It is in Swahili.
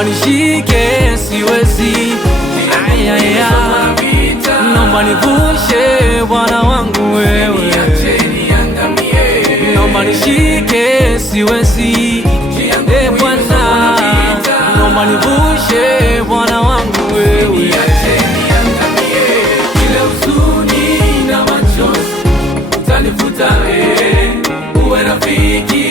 naomba nishike siwezi, naomba nivushe Bwana wangu wewe, naomba nishike siwezi, Bwana naomba nivushe Bwana wangu wewe. Ile huzuni na machozi utanifuta, uwe rafiki